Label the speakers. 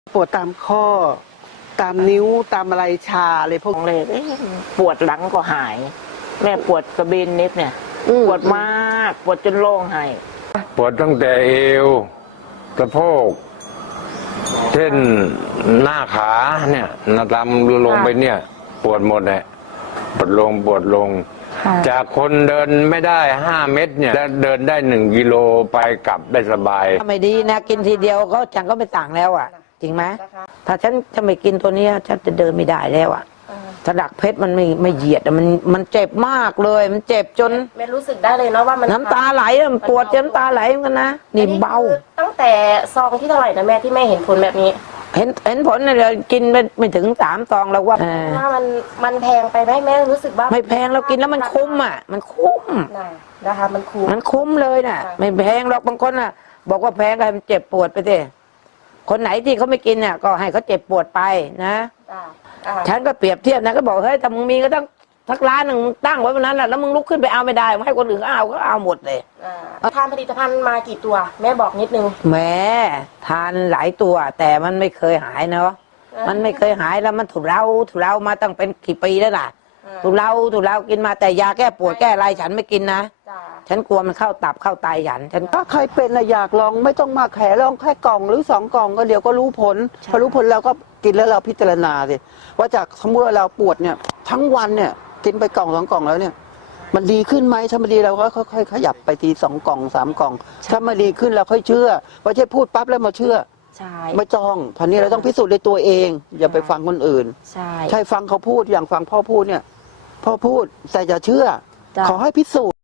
Speaker 1: ปวดตามข้อตามนิ้วตามอะไรชาอะไรพวก
Speaker 2: เลยปวดหลังก็หาย แม่ปวดกระเบนนิดเนี่ยปวดมากปวดจนโล่งให้
Speaker 3: ปวดตั้งแต่เอวสะโพกเช่นหน้าขาเนี่ยนาตามลงไปเนี่ย ปวดหมดเลยปวดลงจากคนเดินไม่ได้5 เมตรเนี่ยเดินได้1 กิโลไปกลับได้สบาย
Speaker 4: ไม่ดีนะกินทีเดียวก็ฉันก็ไม่ต่างแล้วอ่ะจริงไหมถ้าฉันจะไม่กินตัวนี้ฉันจะเดินไม่ได้แล้วอ่ะถ้าดักเพชรมันไม่เหยียดมันเจ็บมากเลยมันเจ็บจน
Speaker 5: ไม่รู้สึกได้เลยเนาะว่ามัน
Speaker 4: น้ำตาไหลมันปวดจนน้ำตาไหลเหมือนกันนะนี่เบา
Speaker 5: ตั้งแต่ซองที่เท่าไหร่นะแม่ที่แม่เห็นผลแบบนี้
Speaker 4: เห็นผลเนี่ยกินไม่ถึง3 ซองแล้วว่า
Speaker 5: มันแพงไปไหมแม่รู้สึกว่า
Speaker 4: ไม่แพงเรากินแล้วมันคุ้มอ่ะมันคุ้ม
Speaker 5: นะคะมัน
Speaker 4: คุ้มเลยน่ะไม่แพงหรอกบางคนอ่ะบอกว่าแพงก็ให้มันเจ็บปวดไปสิคนไหนที่เขาไม่กินเนี่ยก็ให้เขาเจ็บปวดไปนะฉันก็เปรียบเทียบนะก็บอกเฮ้ยถ้ามึงมีก็ต้องสักร้านหนึ่งตั้งไว้วันนั้นแหละแล้วมึงลุกขึ้นไปเอาไม่ได้มึงให้คนอื่นเอาก็เอาหมดเลย
Speaker 5: ทานผลิตภัณฑ์มากี่ตัวแม่บอกนิดนึง
Speaker 4: แม่ทานหลายตัวแต่มันไม่เคยหายเนาะมันไม่เคยหายแล้วมันถูกเรามาตั้งเป็นกี่ปีแล้วล่ะถูกเรากินมาแต่ยาแก้ปวดแก้อะไรฉันไม่กินนะฉันกลัวมันเข้าตับเข้าไตฉัน
Speaker 1: ถ้าใครเป็นอยากลองไม่ต้องมาแข่ลองแค่กล่องหรือ2 กล่องก็เดี๋ยวก็รู้ผลพอรู้ผลเราก็กินแล้วเราพิจารณาสิว่าจากสมมติว่าเราปวดเนี่ยทั้งวันเนี่ยกินไปกล่อง2 กล่องแล้วเนี่ยมันดีขึ้นไหมถ้ามันดีเราก็ค่อยๆขยับไปที2 กล่อง3 กล่องถ้ามันดีขึ้นเราค่อยเชื่อไม่ใช่พูดปั๊บแล้วมาเชื่อไม่จ้องพันนี้เราต้องพิสูจน์ด้วยตัวเองอย่าไปฟังคนอื่นใช่ฟังเขาพูดอย่างฟังพ่อพูดเนี่ยพ่อพูดแต่อย่าเชื่อขอให้พิสูจน์